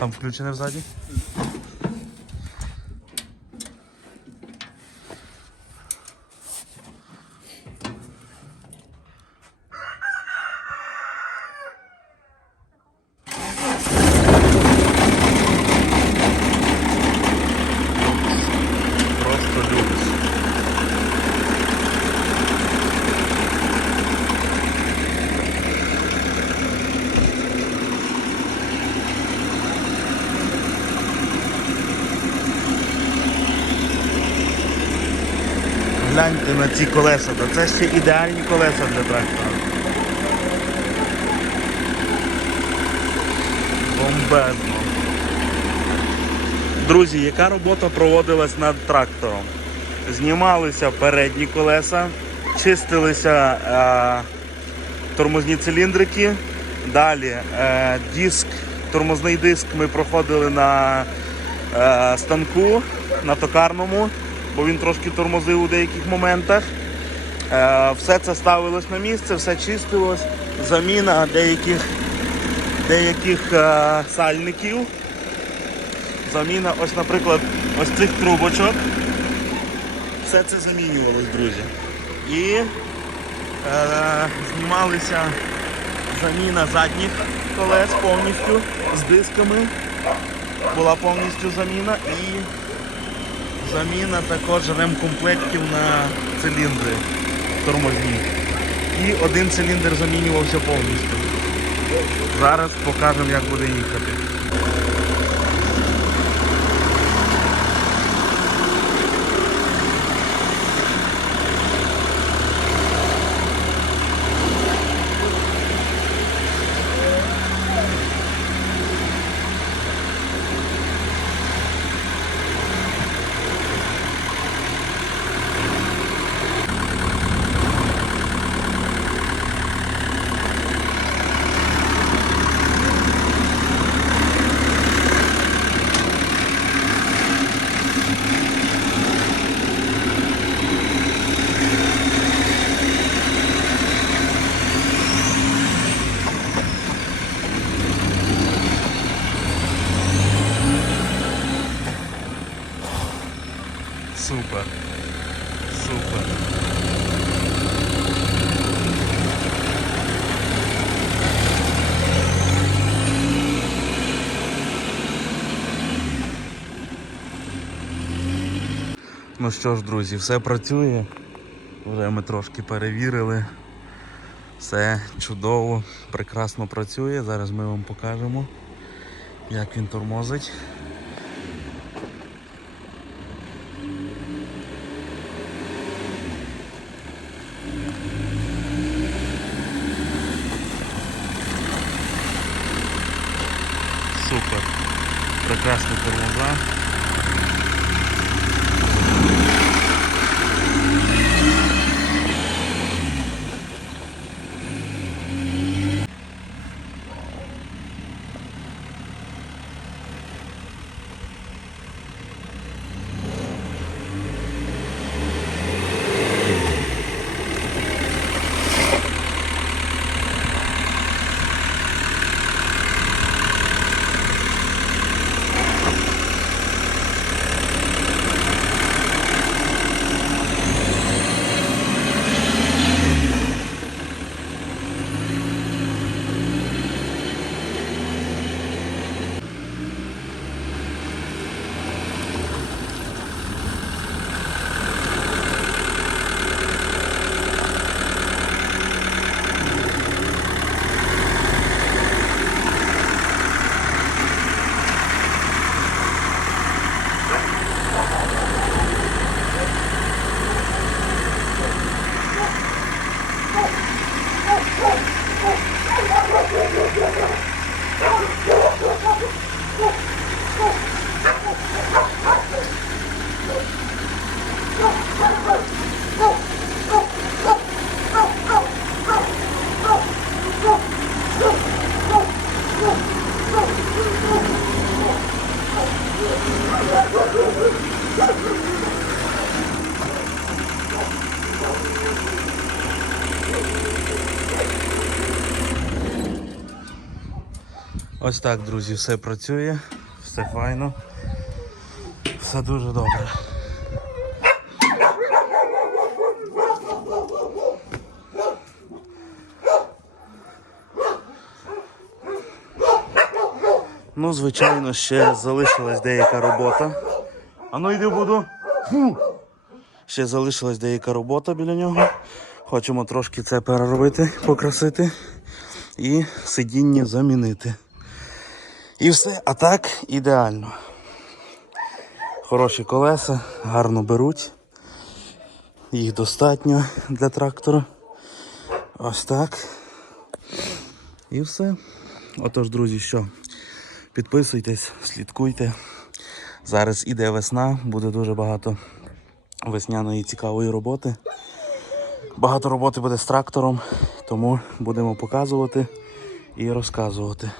Там включене взаді? Гляньте на ці колеса, та це ще ідеальні колеса для трактора. Бомбезно. Друзі, яка робота проводилась над трактором? Знімалися передні колеса, чистилися е, тормозні циліндрики. Далі е, диск, тормозний диск ми проходили на е, станку, на токарному, бо він трошки тормозив у деяких моментах. Е, все це ставилось на місце, все чистилось, заміна деяких, деяких е, сальників. Заміна, ось, наприклад, ось цих трубочок. Все це замінювалось, друзі. І е, знімалися заміна задніх колес повністю з дисками. Була повністю заміна і заміна також ремкомплектів на циліндри тормозні. І один циліндр замінювався повністю. Зараз покажемо, як буде їхати. Супер. Супер. Ну що ж, друзі, все працює. Вже ми трошки перевірили. Все чудово, прекрасно працює. Зараз ми вам покажемо, як він тормозить. Супер. Прекрасні тормоза. Ось так, друзі, все працює, все файно, все дуже добре. Ну, звичайно, ще залишилась деяка робота. А ну йди буду. Фу. Ще залишилась деяка робота біля нього. Хочемо трошки це переробити, покрасити і сидіння замінити. І все, а так ідеально. Хороші колеса, гарно беруть. Їх достатньо для трактора. Ось так. І все. Отож, друзі, що? Підписуйтесь, слідкуйте. Зараз іде весна, буде дуже багато весняної цікавої роботи. Багато роботи буде з трактором, тому будемо показувати і розказувати.